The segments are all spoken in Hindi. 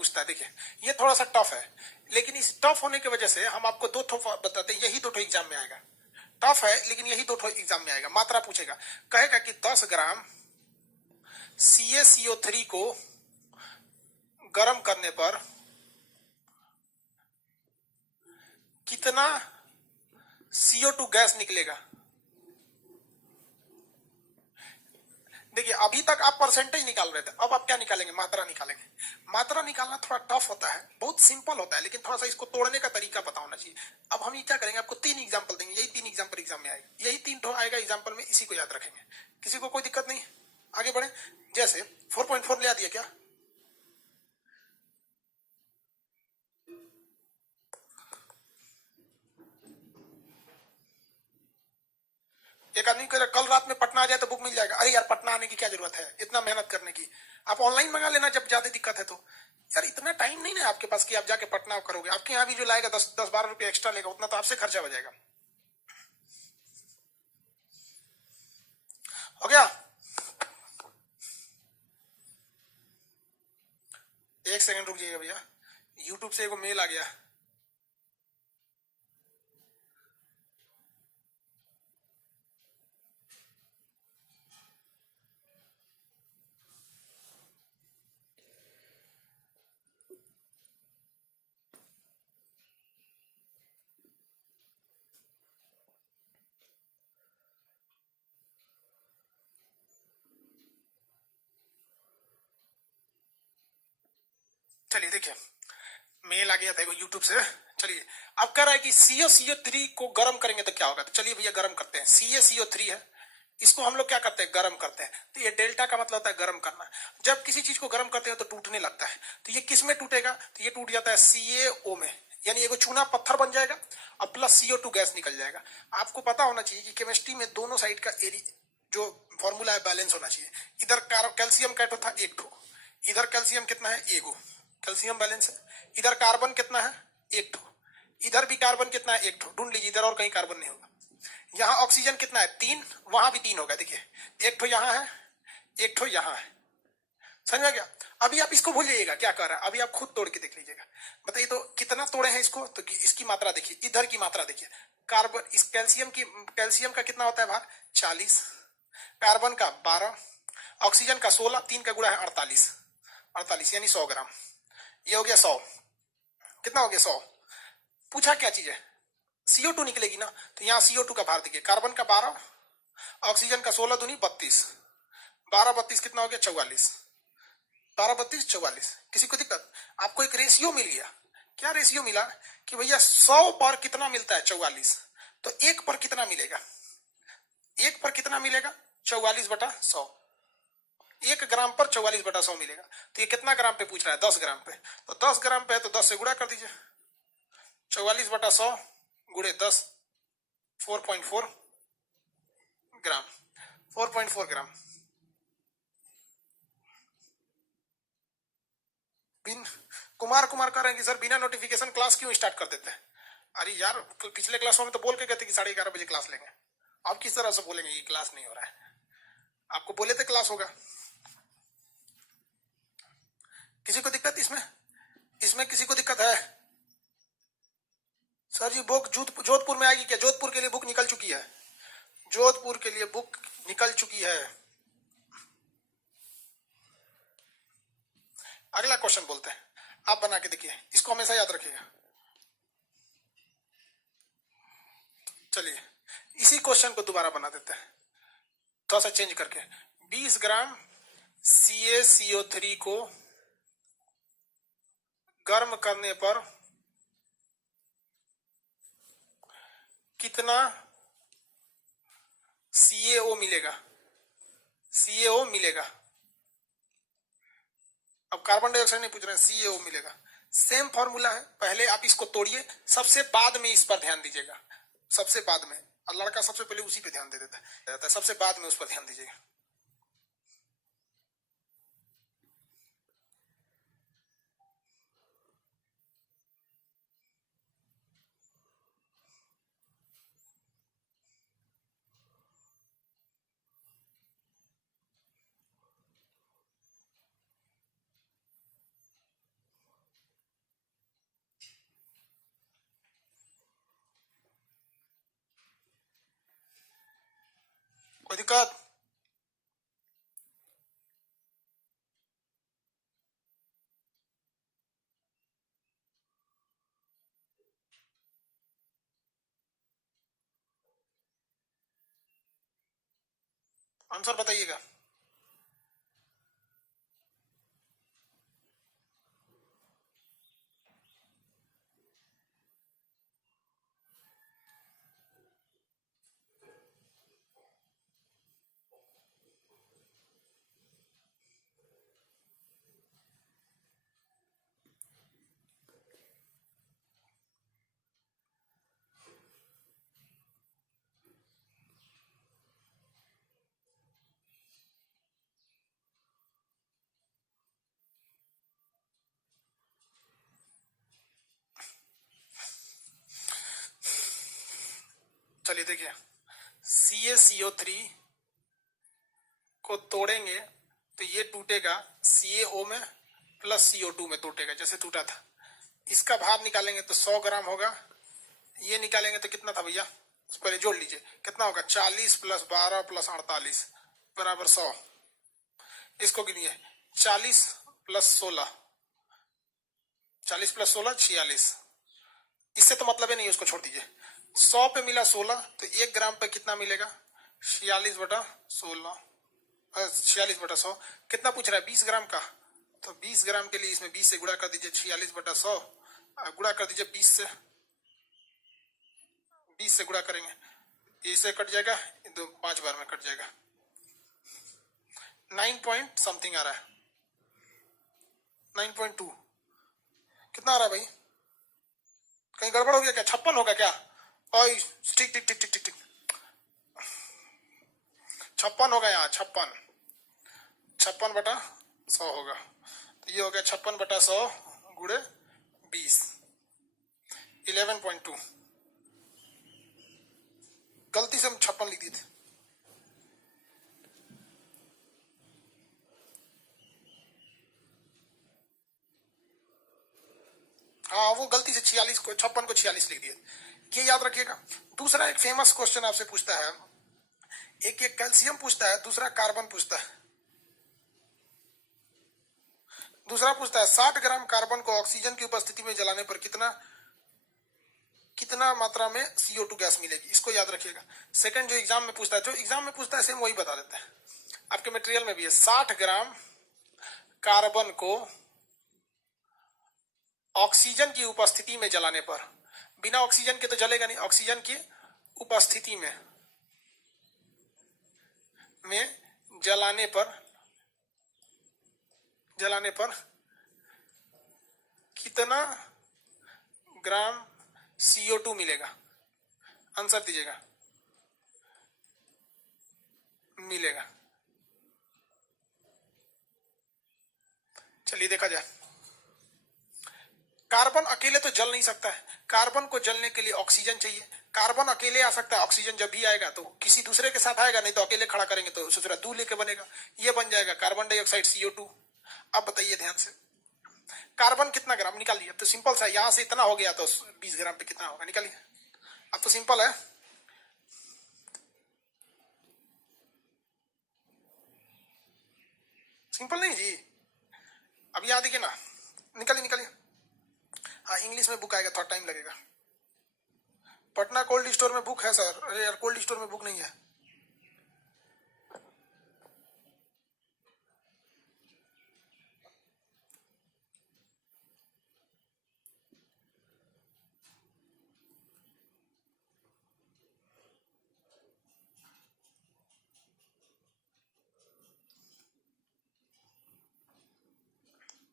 पूछता है। देखिए ये थोड़ा सा टफ है, लेकिन इस टफ होने की वजह से हम आपको दो ठो बताते हैं, यही दो ठो एग्जाम में आएगा। टफ है लेकिन यही दो ठो एग्जाम में आएगा। मात्रा पूछेगा, कहेगा कि 10 ग्राम CaCO3 को गर्म करने पर कितना CO2 गैस निकलेगा। देखिए अभी तक आप परसेंटेज निकाल रहे थे, अब आप क्या निकालेंगे, मात्रा निकालेंगे। मात्रा निकालना थोड़ा टफ होता है, बहुत सिंपल होता है, लेकिन थोड़ा सा इसको तोड़ने का तरीका पता होना चाहिए। अब हम ये क्या करेंगे, आपको 3 एग्जाम्पल देंगे, यही 3 एग्जाम्पल एग्जाम में आएगा, यही 3 ठो आएगा एग्जाम्पल में, इसी को याद रखेंगे। किसी को कोई दिक्कत नहीं, आगे बढ़े। जैसे 4.4 ले दिया क्या, एक आदमी कह कल रात में पटना आ जाए तो बुक मिल जाएगा। अरे यार पटना आने की क्या जरूरत है, इतना मेहनत करने की, आप ऑनलाइन मंगा लेना जब ज्यादा दिक्कत है तो। यार इतना टाइम नहीं ना आपके पास कि आप जाके पटना करोगे। आपके यहाँ भी जो लाएगा 10-12 रुपये एक्स्ट्रा लेगा, उतना तो आपसे खर्चा हो जाएगा। हो गया, एक सेकंड रुक जाइएगा भैया, यूट्यूब से एगो मेल आ गया। चलिए देखिए, मेल आ गया था यूट्यूब से। चलिए अब कह रहा है कि CaCO3 को गर्म करेंगे तो क्या होगा। तो चलिए भैया गर्म करते हैं। CaCO3 है, इसको हम लोग क्या करते हैं, गर्म करते हैं। तो ये डेल्टा का मतलब होता है गर्म करना। जब किसी चीज को गर्म करते हैं तो टूटने लगता है। तो ये किस में टूटेगा, तो ये टूट जाता है CaO में, यानी एगो चूना पत्थर बन जाएगा और प्लस CO2 गैस निकल जाएगा। आपको पता होना चाहिए कि केमिस्ट्री में दोनों साइड का एरिया जो फॉर्मूला है बैलेंस होना चाहिए। इधर कैल्सियम का था 1 ठो, इधर कैल्सियम कितना है, एगो कैल्सियम बैलेंस है। इधर कार्बन कितना है, 1 ठो, इधर भी कार्बन कितना है, 1 ठो। ढूंढ लीजिए, इधर और कहीं कार्बन नहीं होगा। यहाँ ऑक्सीजन कितना है, 3, वहां भी 3 होगा। देखिए 1 ठो यहाँ है, 1 ठो यहाँ है। समझ में गया। अभी आप इसको भूल जाइएगा क्या कर रहा है, अभी आप खुद तोड़ के देख लीजिएगा। बताइए तो कितना तोड़े हैं इसको, तो इसकी मात्रा देखिए, इधर की मात्रा देखिए। कार्बन, इस कैल्सियम का कितना होता है भाग, 40, कार्बन का 12, ऑक्सीजन का 16, 3 का गुणा है 48, 48 यानी 100 ग्राम। ये हो गया 100, कितना हो गया 100। पूछा क्या चीज है, CO2 निकलेगी ना। तो यहाँ CO2 का भार देखिए, कार्बन का 12, ऑक्सीजन का 16 दूनी 32, 12 32 कितना हो गया 44, 12 32 44। किसी को दिक्कत, आपको एक रेशियो मिल गया। क्या रेशियो मिला कि भैया 100 पर कितना मिलता है, 44। तो 1 पर कितना मिलेगा, 1 पर कितना मिलेगा, 44/100। 1 ग्राम पर 44/100 मिलेगा। तो ये कितना ग्राम पे पूछ रहा है, 10 ग्राम पे। तो 10 ग्राम पे है तो 10 से गुणा कर दीजिए, 44/100 गुणे 10, 4.4 ग्राम, 4.4 ग्राम। कुमार कर रहे हैं कि सर बिना नोटिफिकेशन क्लास क्यों स्टार्ट कर देते हैं। अरे यार पिछले क्लासों में तो बोल के गए थे कि 11:30 बजे क्लास लेंगे, अब किस तरह से बोलेंगे कि क्लास नहीं हो रहा है। आपको बोले थे क्लास होगा। किसी को दिक्कत इसमें, इसमें किसी को दिक्कत है। सर जी बुक जोधपुर में आएगी क्या, जोधपुर के लिए बुक निकल चुकी है, जोधपुर के लिए बुक निकल चुकी है। अगला क्वेश्चन बोलते हैं, आप बना के देखिए, इसको हमेशा याद रखिएगा। चलिए इसी क्वेश्चन को दोबारा बना देते हैं, थोड़ा सा चेंज करके। 20 ग्राम CaCO3 को गर्म करने पर कितना CaO मिलेगा, CaO मिलेगा। अब कार्बन डाइऑक्साइड नहीं पूछ रहे हैं, CaO मिलेगा। सेम फॉर्मूला है, पहले आप इसको तोड़िए, सबसे बाद में इस पर ध्यान दीजिएगा, सबसे बाद में। और लड़का सबसे पहले उसी पे ध्यान दे देता है, सबसे बाद में उस पर ध्यान दीजिएगा। दिक्कत? आंसर बताइएगा। चलिए देखिए, CaCO3 को तोड़ेंगे तो ये टूटेगा CaO में प्लस CO2 में टूटेगा, जैसे टूटा था। इसका भार निकालेंगे तो 100 ग्राम होगा। ये निकालेंगे तो कितना था भैया, पहले जोड़ लीजिए, कितना होगा? 40 प्लस 12 प्लस 48 बराबर 100। इसको गिनिए, 40 प्लस 16, 40 प्लस 16 46। इससे तो मतलब ही नहीं, उसको छोड़ दीजिए। 100 पे मिला 16, तो 1 ग्राम पे कितना मिलेगा? 46/16, 46/100। कितना पूछ रहा है? 20 ग्राम का। तो 20 ग्राम के लिए इसमें 20 से गुणा कर दीजिए, 46/100 गुणा कर दीजिए 20 से, 20 से गुणा करेंगे, इससे कट जाएगा, तो 5 बार में कट जाएगा। 9 पॉइंट समथिंग आ रहा है, 9.2। कितना आ रहा है भाई? कहीं गड़बड़ हो गया क्या? 56 होगा क्या? और ठीक ठीक ठीक ठीक ठीक ठीक, 56 होगा यहाँ, 56, 56/100 होगा। तो ये हो गया 56/100 गुणे 20, 11.2। गलती से हम 56 लिख दिए थे। हाँ, वो गलती से 46 को 56 को 46 लिख दिए, ये याद रखिएगा। दूसरा एक फेमस क्वेश्चन आपसे पूछता है, एक कैल्शियम पूछता है, दूसरा कार्बन पूछता है। दूसरा पूछता है 60 ग्राम कार्बन को ऑक्सीजन की उपस्थिति में जलाने पर कितना मात्रा में CO2 गैस मिलेगी, इसको याद रखिएगा। सेकंड जो एग्जाम में पूछता है, जो एग्जाम में पूछता है सेम वही बता देता है, आपके मटेरियल में भी है। 60 ग्राम कार्बन को ऑक्सीजन की उपस्थिति में जलाने पर, बिना ऑक्सीजन के तो जलेगा नहीं, ऑक्सीजन की उपस्थिति में जलाने पर कितना ग्राम CO2 मिलेगा? आंसर दीजिएगा। मिलेगा। चलिए देखा जाए। कार्बन अकेले तो जल नहीं सकता है, कार्बन को जलने के लिए ऑक्सीजन चाहिए। कार्बन अकेले आ सकता है, ऑक्सीजन जब भी आएगा तो किसी दूसरे के साथ आएगा, नहीं तो अकेले खड़ा करेंगे तो दूसरा दूर लेके बनेगा, ये बन जाएगा कार्बन डाइऑक्साइड CO2। अब बताइए ध्यान से, कार्बन कितना ग्राम निकालिए, तो सिंपल सा, यहां से इतना हो गया तो 20 ग्राम पे कितना होगा निकालिए। अब तो सिंपल है, सिंपल नहीं जी, अब यहाँ देखिए ना, निकालिए निकालिए। हाँ, इंग्लिश में बुक आएगा, थोड़ा टाइम लगेगा। पटना कोल्ड स्टोर में बुक है सर। अरे यार, कोल्ड स्टोर में बुक नहीं है।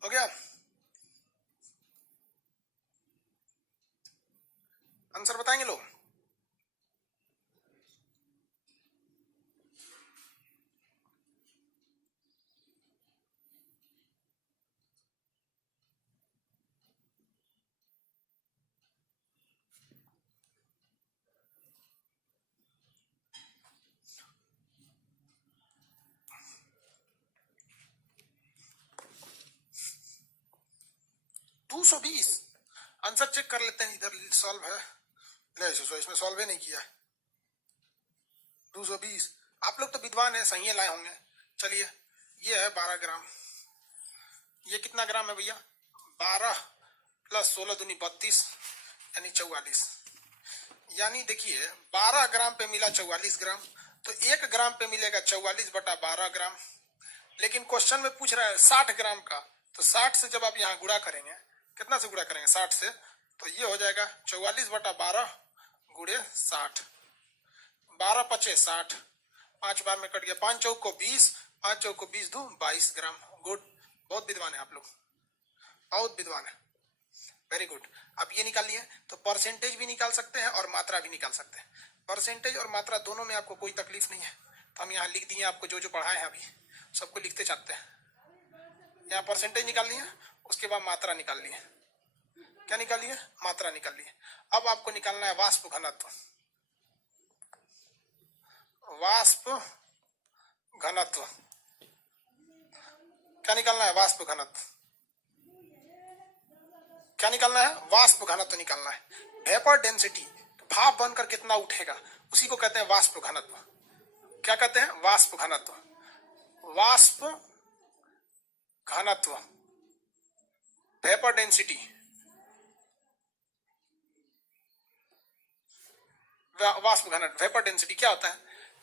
हो गया? आंसर बताएंगे लोग? सौ 20। आंसर चेक कर लेते हैं, इधर सॉल्व है। नहीं, इसमें सॉल्व ही नहीं किया। 220 आप लोग तो विद्वान है, सही लाए होंगे। चलिए ये है 12 ग्राम। ये कितना ग्राम है भैया? 12 प्लस 16 दूनी 32 यानी 44। यानी देखिए 12 ग्राम पे मिला 44 ग्राम, तो 1 ग्राम पे मिलेगा 44 बटा 12 ग्राम। लेकिन क्वेश्चन में पूछ रहा है 60 ग्राम का, तो 60 से जब आप यहाँ गुणा करेंगे, कितना से गुणा करेंगे? 60 से, तो ये हो जाएगा 44 बटा 12 गुणे 60। 12 पचे 60, 5 बार में कट गया, 5 चौक को 20, 5 चौक को 20 दो 22 ग्राम। गुड, बहुत विद्वान है आप लोग, बहुत विद्वान है, वेरी गुड। आप ये निकाल लिए तो परसेंटेज भी निकाल सकते हैं और मात्रा भी निकाल सकते हैं। परसेंटेज और मात्रा दोनों में आपको कोई तकलीफ नहीं है, तो हम यहाँ लिख दिए आपको जो जो पढ़ाए हैं अभी सबको लिखते चाहते हैं। यहाँ परसेंटेज निकाल लिए, उसके बाद मात्रा निकाल लिए। क्या निकाल लिए? मात्रा निकाल लिए। अब आपको निकालना है वाष्प घनत्व। वाष्प घनत्व क्या निकालना है? वाष्प घनत्व क्या निकालना है? वाष्प घनत्व निकालना है। वेपर डेंसिटी, भाप बनकर कितना उठेगा, उसी को कहते हैं वाष्प घनत्व। क्या कहते हैं? वाष्प घनत्व। वाष्प घनत्व, वेपर डेंसिटी, वाष्प घनत्व, वेपर डेंसिटी क्या होता है?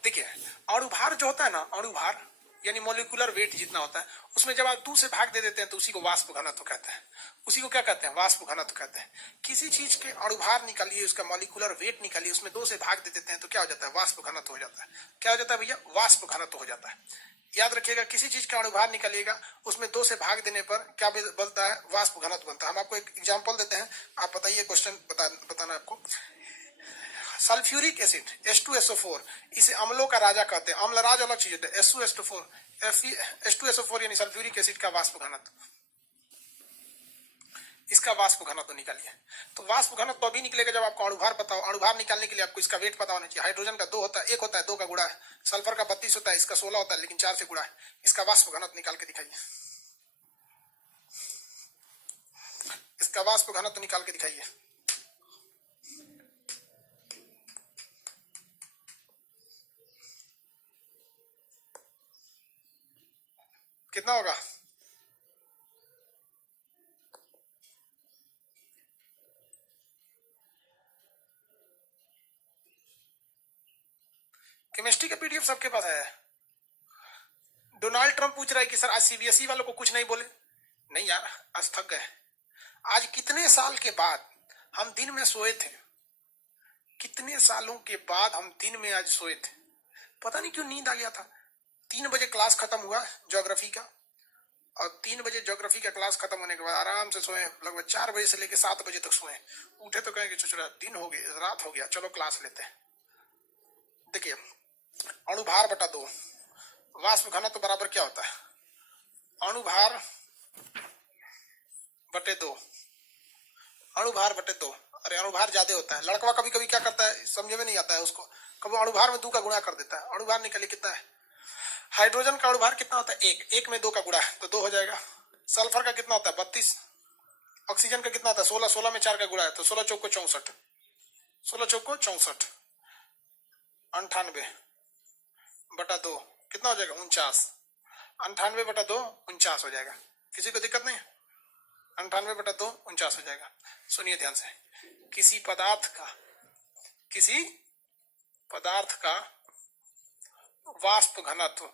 देखिए अणुभार जो होता है ना, अणुभार यानी मोलिकुलर वेट जितना होता है, उसमें जब आप 2 से भाग दे देते हैं तो उसी को वाष्प घनत्व कहते हैं। उसी को क्या कहते हैं? वाष्प घनत्व कहते हैं। किसी चीज के अणुभार निकालिए, उसका मोलिकुलर वेट निकालिए, उसमें 2 से भाग दे देते हैं तो क्या हो जाता है? वाष्प घनत्व हो जाता है। क्या हो जाता है भैया? वाष्प घनत्व हो जाता है। याद रखिएगा, किसी चीज का अणुभार निकालिएगा, उसमें 2 से भाग देने पर क्या बनता है? वाष्प घनत्व बनता है। हम आपको एक एग्जाम्पल देते हैं, आप बताइए, क्वेश्चन बताना आपको। सल्फ्यूरिक एसिड H2SO4, इसे अम्लों का राजा कहते हैं। अम्ल राज अलग चीज होता है। H2SO4 यानी सल्फ्यूरिक एसिड का वाष्प घनत्व, इसका वाष्प घनत्व निकालिए। तो वाष्प घनत्व अभी निकलेगा जब आपको अणुभार पता हो। अणुभार निकालने के लिए आपको इसका वेट पता होना चाहिए। हाइड्रोजन का 2 होता है, 1 होता है, 2 का गुणा है। सल्फर का 32 होता है, इसका 16 होता है, लेकिन 4 से गुणा है। इसका वाष्प घनत्व निकाल के दिखाइए। इसका वाष्प घनत्व निकाल के दिखाइए। कितना होगा? केमिस्ट्री का पीडीएफ सबके पास है। डोनाल्ड ट्रंप पूछ रहा है कि सर आज सीबीएसई वालों को कुछ नहीं बोले। नहीं यार, आज थक गए। आज कितने साल के बाद हम दिन में सोए थे, कितने सालों के बाद हम दिन में आज सोए थे। पता नहीं क्यों नींद आ गया था। 3 बजे क्लास खत्म हुआ ज्योग्राफी का, और 3 बजे ज्योग्राफी का क्लास खत्म होने के बाद आराम से सोए, लगभग 4 बजे से लेकर 7 बजे तक सोए। उठे तो कहेंगे चुचुरा दिन हो गया, रात हो गया, चलो क्लास लेते हैं। देखिए अणुभार बटा 2, वाष्प घनत्व बराबर क्या होता है? अणुभार बटे 2, अणुभार बटे 2। अरे अणुभार ज्यादा होता है। लड़कवा कभी कभी क्या करता है, समझ में नहीं आता है उसको, कभी अणुभार में 2 का गुणा कर देता है। अणुभार निकालिए कितना है? हाइड्रोजन का अणुभार कितना होता है? 1, 1 में 2 का गुणा है तो 2 हो जाएगा। सल्फर का कितना होता है? 32। ऑक्सीजन का कितना होता है? 16, 16 में 4 का गुणा है तो 16 चौक को 64, 16 चौक को 64, 98 बटा 2 कितना हो जाएगा? 49। 98 बटा 2 49 हो जाएगा। किसी को दिक्कत नहीं? 98 बटा 2 49 हो जाएगा। सुनिए ध्यान से, किसी पदार्थ का वाष्प घनत्व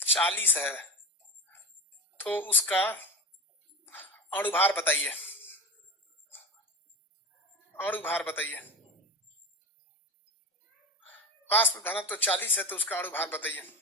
40 है तो उसका अणुभार बताइए। अणुभार बताइए। वाष्प घनत्व 40 है तो उसका अणुभार बताइए।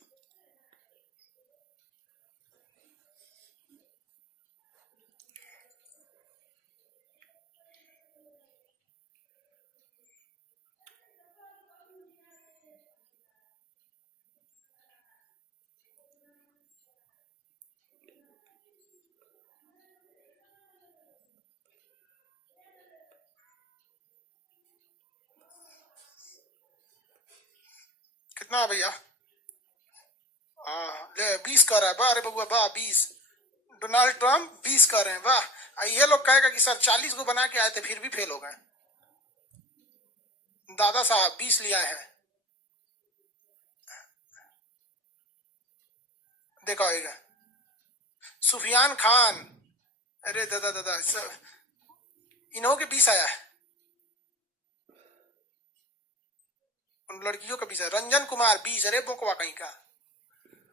कितना भैया? 20 कह रहा है। वाह, अरे बबुआ वाह, 20। डोनाल्ड ट्रंप 20 कह रहे हैं, वाह। ये लोग कहेगा कि सर 40 को बना के आए थे फिर भी फेल हो गए। दादा साहब 20 लिया है, देखा होगा। सुफियान खान, अरे दादा दादा इन्हों के 20 आया है, उन लड़कियों का 20 है। रंजन कुमार 20, अरे बोकवा कहीं का।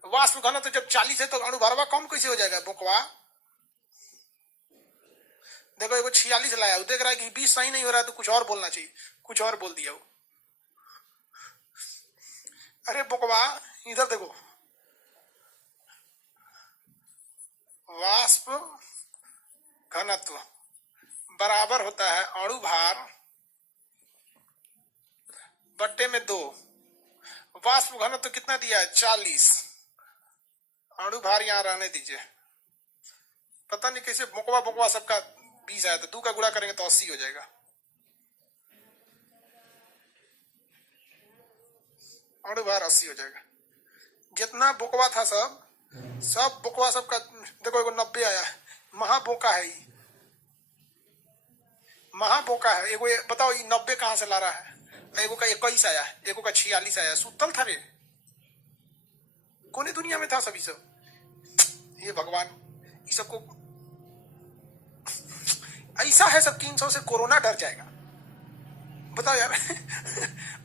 वाष्प घनत्व तो जब 40 है तो अणुभरवा कम कैसे हो जाएगा बोकवा। देखो ये 46 लाया, देख रहा है कि 20 सही नहीं हो रहा है तो कुछ और बोलना चाहिए, कुछ और बोल दिया वो। अरे बोकवा इधर देखो, वाष्प घनत्व बराबर होता है अणु भार बट्टे में 2। वाष्प घनत्व कितना दिया है 40, अणु भार यहां रहने दीजिए। पता नहीं कैसे बोकवा बोकवा सबका 20 आया, तो 2 का गुणा करेंगे तो 80 हो जाएगा। अणु भार 80 हो जाएगा। जितना बोकवा था सब बोकवा सबका देखो, एगो 90 आया है, महाबोका है ये, महाबोका है। एगो बताओ ये 90 कहां से ला रहा है। एगो का 21 आया है, एगो का 46 आया, सुतल था रे, कोने दुनिया में था सभी सब। ये भगवान, ये सबको ऐसा है सब 300 से कोरोना डर जाएगा, बताओ यार।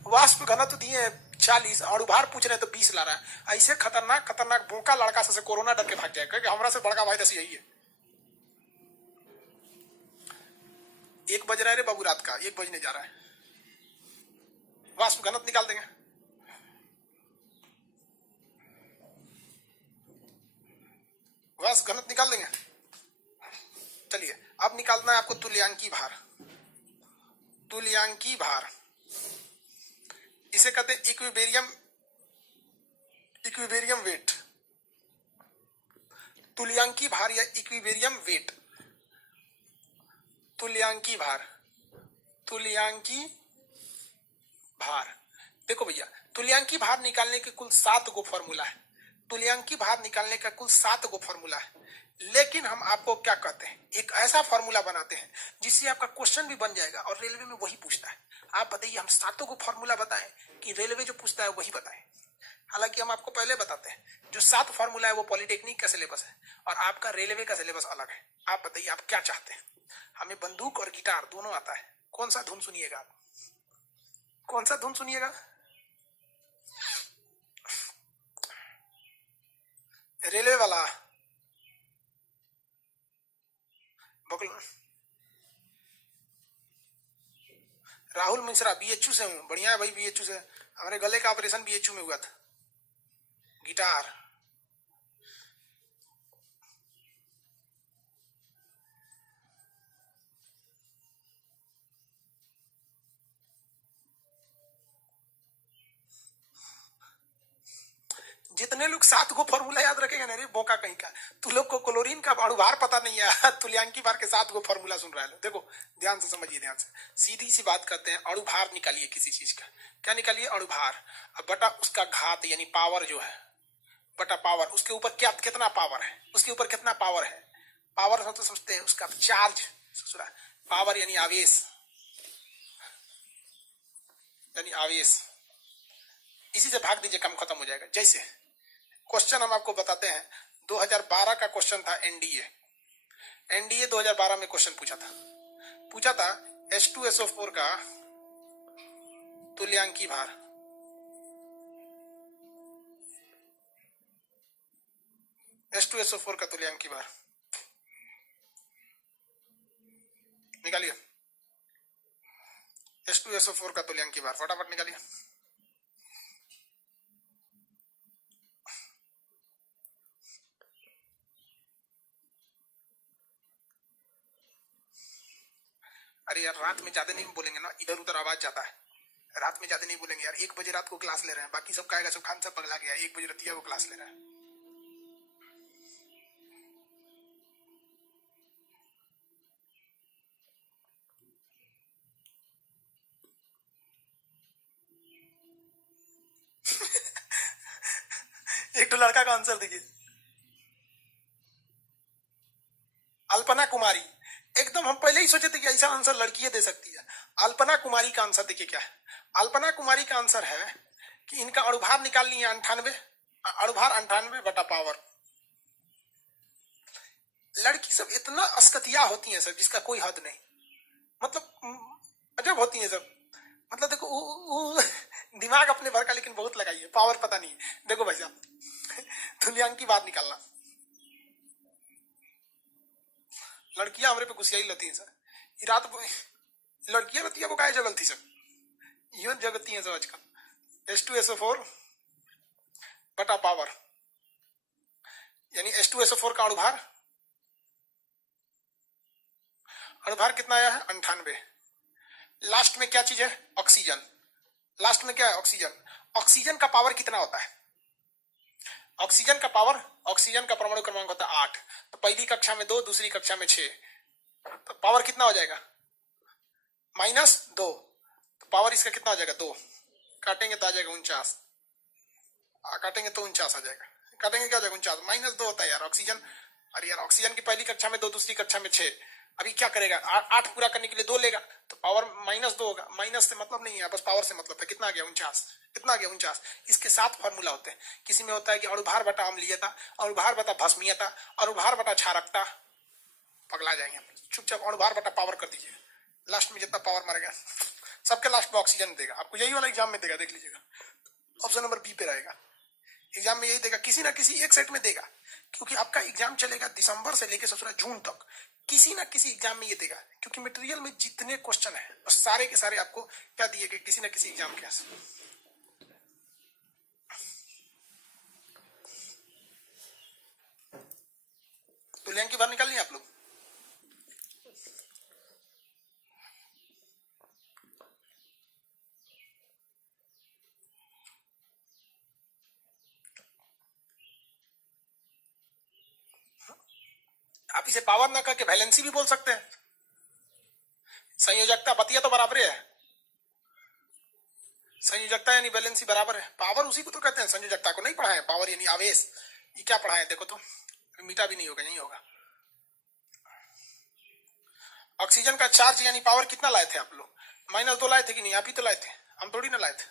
वाष्प घनत्व तो दिए 40, अणुभार पूछ रहे हैं तो 20 ला रहा है। ऐसे खतरनाक खतरनाक बोका लड़का से कोरोना डर के भाग जाएगा, क्योंकि हमारा से बड़का वायरस यही है। 1 बज रहा है रे बाबू, रात का 1 बजने जा रहा है। वाष्प घनत्व निकाल देंगे, वाष्प घनत्व निकाल देंगे। चलिए अब निकालना है आपको तुल्यांकी भार। तुल्यांकी भार इसे कहते हैं इक्विबेरियम, इक्विबेरियम वेट। तुल्यांकी भार या इक्विबेरियम वेट। तुल्यांकी भार, तुल्यांकी भार। देखो भैया, तुल्यांकी भार निकालने के कुल 7 गो फॉर्मूला है। तुल्यांकी भार निकालने का कुल 7 गो फॉर्मूला है, लेकिन हम आपको क्या कहते हैं, एक ऐसा फॉर्मूला बनाते हैं जिससे आपका क्वेश्चन भी बन जाएगा और रेलवे में वही पूछता है। आप बताइए हम 7 को फॉर्मूला बताएं कि रेलवे जो पूछता है वही बताएं। हालांकि हम आपको पहले बताते हैं, जो 7 फॉर्मूला है वो पॉलिटेक्निक का सिलेबस है और आपका रेलवे का सिलेबस अलग है। आप बताइए आप क्या चाहते हैं। हमें बंदूक और गिटार दोनों आता है, कौन सा धुन सुनिएगा आप, कौन सा धुन सुनिएगा। रेलवे वाला बगल, राहुल मिश्रा बीएचयू से हूँ, बढ़िया है भाई बीएचयू से, हमारे गले का ऑपरेशन बीएचयू में हुआ था। गिटार, जितने लोग 7 को फॉर्मूला याद रखेगा ना रे बोका कहीं का, तू लोग को क्लोरीन का अणुभार पता नहीं है, तुल्यांकी भार के 7 को फॉर्मूला सुन रहा है। देखो ध्यान से समझिए, ध्यान से सीधी सी बात करते हैं। अणुभार निकालिए किसी चीज का, क्या निकालिए अणुभार, अब बटा उसका घात यानी पावर जो है, बटा पावर, उसके ऊपर क्या कितना पावर है, उसके ऊपर कितना पावर है। पावर तो समझते हैं उसका चार्ज, पावर यानी आवेश, यानी आवेश, इसी से भाग दीजिए, कम खत्म हो जाएगा। जैसे क्वेश्चन हम आपको बताते हैं, 2012 का क्वेश्चन था एनडीए, एनडीए 2012 में क्वेश्चन पूछा था H2SO4 का तुल्यांकी भार। H2SO4 का तुल्यांकी भार निकालिए, H2SO4 का तुल्यांकी भार फटाफट निकालिए। अरे यार रात में ज्यादा नहीं बोलेंगे ना, इधर उधर आवाज जाता है, रात में ज्यादा नहीं बोलेंगे यार। 1 बजे रात को क्लास ले रहे हैं, बाकी सब कहेगा सब खान सब पगला गया, 1 बजे रतिया वो क्लास ले रहा है। एक तो लड़का का आंसर देखिए, अल्पना कुमारी, एकदम हम पहले ही सोचे थे कि ऐसा आंसर लड़की दे सकती है। अल्पना कुमारी का आंसर देखिए क्या है, अल्पना कुमारी का आंसर है कि इनका अणुभार निकाल लिया 98, अणुभार 98 बटा पावर। लड़की सब इतना अस्कतिया होती हैं सर जिसका कोई हद नहीं, मतलब अजब होती हैं सब। मतलब देखो दिमाग अपने भर का लेकिन बहुत लगाइए, पावर पता नहीं। देखो भाई साहब तुल्यांक की बात निकालना, लड़कियां हमारे पे गुस्साई लगती हैं सर। ये रात लड़कियां रहती है वो काय जगल थी सर, ये जगती है सब आजकल। H2SO4 बटा पावर, यानी H2SO4 का अणुभार, अणुभार कितना आया है 98। लास्ट में क्या चीज है, ऑक्सीजन। लास्ट में क्या है, ऑक्सीजन। ऑक्सीजन का पावर कितना होता है, ऑक्सीजन का पावर, ऑक्सीजन का परमाणु क्रमांक होता है 8। तो पहली कक्षा में 2, दूसरी कक्षा में 6, तो पावर कितना हो जाएगा -2। तो पावर इसका कितना हो जाएगा 2, काटेंगे तो आ जाएगा 49, काटेंगे तो 49 आ जाएगा, काटेंगे क्या हो जाएगा 49, -2 होता है यार ऑक्सीजन। अरे यार ऑक्सीजन की पहली कक्षा में 2, दूसरी कक्षा में 6, अभी क्या करेगा 8 पूरा करने के लिए 2 लेगा, तो पावर -2 होगा। माइनस से मतलब नहीं है, बस पावर से मतलब है। कितना आ गया 49, कितना आ गया 49। इसके 7 फॉर्मूला होते हैं। किसी में होता है कि अणुभार बटा अम्लीयता, अणुभार बटा भस्मीयता, अणुभार बटा क्षारकता। पगला जाएंगे, चुपचाप अणुभार बटा पावर कर दीजिए, लास्ट में जितना पावर मरेगा सबके लास्ट में ऑक्सीजन देगा। आपको यही वाला एग्जाम में देगा, देख लीजिएगा, ऑप्शन नंबर बी पे रहेगा। एग्जाम में यही देगा, किसी ना किसी एक सेट में देगा, क्योंकि आपका एग्जाम चलेगा दिसंबर से लेकर ससुरा जून तक, किसी ना किसी एग्जाम में ये देगा, क्योंकि मटेरियल में जितने क्वेश्चन है और सारे के सारे आपको क्या दिए गए, किसी ना किसी एग्जाम के आस। तुल्यांक की बात निकाल लिया आप लोग। आप इसे पावर ना करके वैलेंसी भी बोल सकते हैं। संयोजकता बतिया तो बराबर है, संयोजकता यानी वैलेंसी बराबर है। पावर उसी को तो कहते हैं, संयोजकता को नहीं पढ़ा है। पावर यानी आवेश, ये क्या पढ़ा है देखो तो, मीठा भी नहीं होगा, नहीं होगा। ऑक्सीजन का चार्ज यानी पावर कितना लाए थे आप लोग, -2 लाए थे कि नहीं, आप ही तो लाए थे, हम थोड़ी ना लाए थे।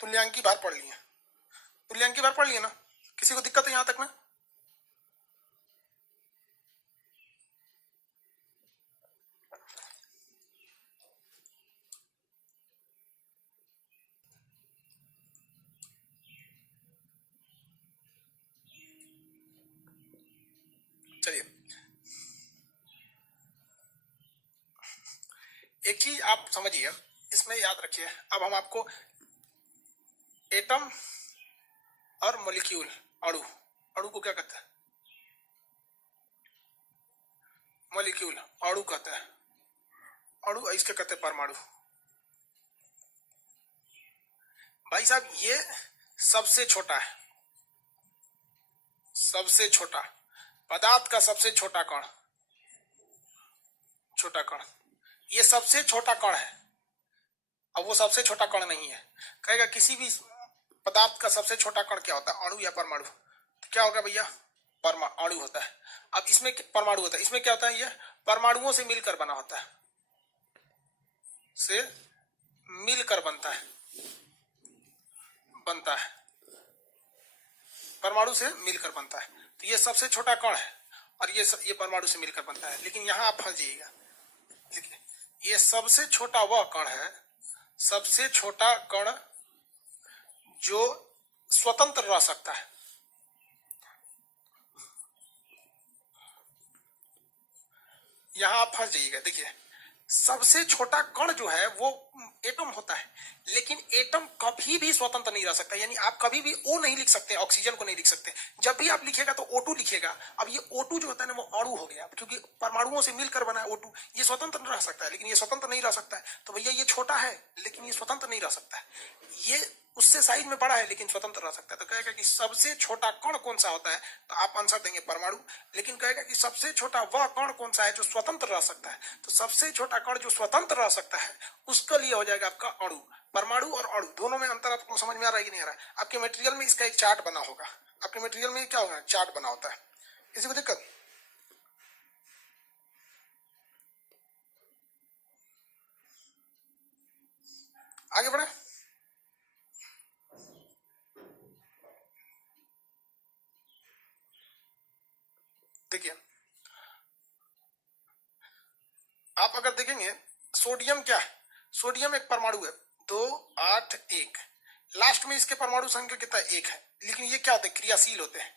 तुल्यांकी बार पढ़ लिए, तुल्यांकी बार पढ़ लिए ना, किसी को दिक्कत है यहां तक में। चलिए एक चीज आप समझिए, इसमें याद रखिए। अब हम आपको एटम और मॉलिक्यूल, अणु, अणु को क्या कहते हैं, मॉलिक्यूल, अणु कहते हैं, अणु इसके कहते हैं परमाणु। भाई साहब ये सबसे छोटा है, सबसे छोटा पदार्थ का सबसे छोटा कण, छोटा कण, ये सबसे छोटा कण है। अब वो सबसे छोटा कण नहीं है, कहेगा किसी भी पदार्थ का सबसे छोटा कण क्या होता है, अणु या परमाणु। तो क्या होगा भैया, अणु होता है। अब इसमें परमाणु होता है, इसमें क्या होता है, ये परमाणुओं से मिलकर बना होता है, से मिलकर बनता है, बनता है, परमाणु से मिलकर बनता है। तो ये सबसे छोटा कण है और ये परमाणु से मिलकर बनता है। लेकिन यहां आप फंस जाइएगा, देखिए ये सबसे छोटा वह कण है, सबसे छोटा कण जो स्वतंत्र रह सकता है। यहां आप फंस जाइएगा, देखिए सबसे छोटा कण जो है वो एटम होता है, लेकिन एटम कभी भी स्वतंत्र नहीं रह सकता। यानी आप कभी भी O नहीं लिख सकते, ऑक्सीजन को नहीं लिख सकते। जब भी आप लिखेगा तो O2 लिखेगा। अब ये O2 जो होता है ना वो अणु हो गया, क्योंकि परमाणुओं से मिलकर बना है O2। ये स्वतंत्र रह सकता है, लेकिन ये स्वतंत्र नहीं रह सकता है। तो भैया ये छोटा है लेकिन ये स्वतंत्र नहीं रह सकता है, ये उससे साइज में बड़ा है लेकिन स्वतंत्र रह सकता है। तो कहेगा कि सबसे छोटा कण कौन सा होता है, तो आप आंसर देंगे परमाणु। लेकिन कहेगा कि सबसे छोटा वह कण कौन सा है जो स्वतंत्र रह सकता है, तो सबसे छोटा कण जो स्वतंत्र रह सकता है उसका लिए हो जाएगा आपका अणु। परमाणु और अणु दोनों में अंतर आपको समझ में आ रहा है कि नहीं आ रहा है। आपके मटेरियल में इसका एक चार्ट बना होगा, आपके मटेरियल में क्या होगा, चार्ट बना होता है। किसी को दिक्कत, आगे बढ़े। देखिए आप अगर देखेंगे सोडियम क्या है, सोडियम एक परमाणु है 2 8 1, लास्ट में इसके परमाणु संख्या कितना 1 है, लेकिन ये क्या होते हैं, क्रियाशील होते हैं,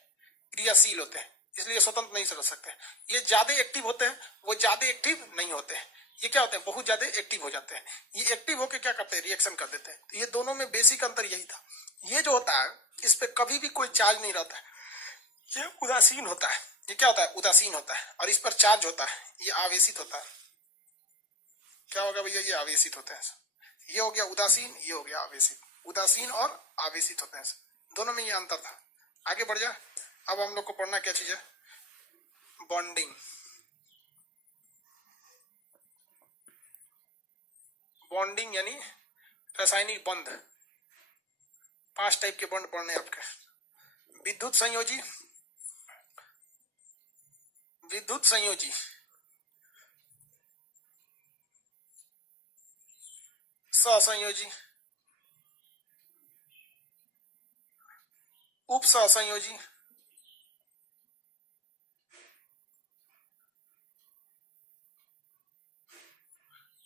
क्रियाशील होते हैं, इसलिए स्वतंत्र नहीं रह सकते। ये ज्यादा एक्टिव होते हैं, वो ज्यादा एक्टिव नहीं होते हैं। ये क्या होते हैं, बहुत ज्यादा एक्टिव हो जाते हैं। ये एक्टिव होके क्या करते हैं, रिएक्शन कर देते हैं। तो ये दोनों में बेसिक अंतर यही था। ये जो होता है इस पे कभी भी कोई चार्ज नहीं रहता है, ये उदासीन होता है। ये क्या होता है, उदासीन होता है। और इस पर चार्ज होता है, ये आवेशित होता है। क्या होगा भैया, ये आवेशित होते हैं। ये हो गया उदासीन, ये हो गया आवेशित। उदासीन और आवेशित होते हैं, दोनों में ये अंतर था। आगे बढ़ जा। अब हम लोग को पढ़ना क्या चीज है, बॉन्डिंग। बॉन्डिंग यानी रासायनिक बंध। 5 टाइप के बॉन्ड पढ़ने आपके। विद्युत संयोजी, विद्युत संयोजी, सहसंयोजी, उप सहसंयोजी,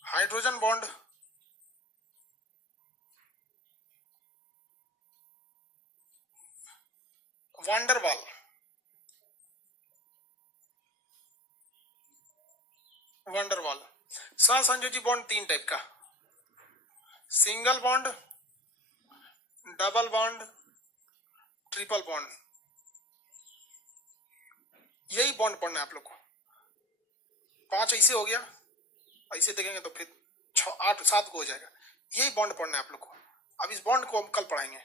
हाइड्रोजन बॉन्ड, वांडरवाल, वांडरवाल। सहसंयोजी बॉन्ड 3 टाइप का, single bond, double bond, triple bond. यही बॉन्ड पढ़ना है आप लोग को। 5 ऐसे हो गया, ऐसे देखेंगे तो फिर 6 8 7 को हो जाएगा। यही बॉन्ड पढ़ना है आप लोग को। अब इस बॉन्ड को हम कल पढ़ाएंगे।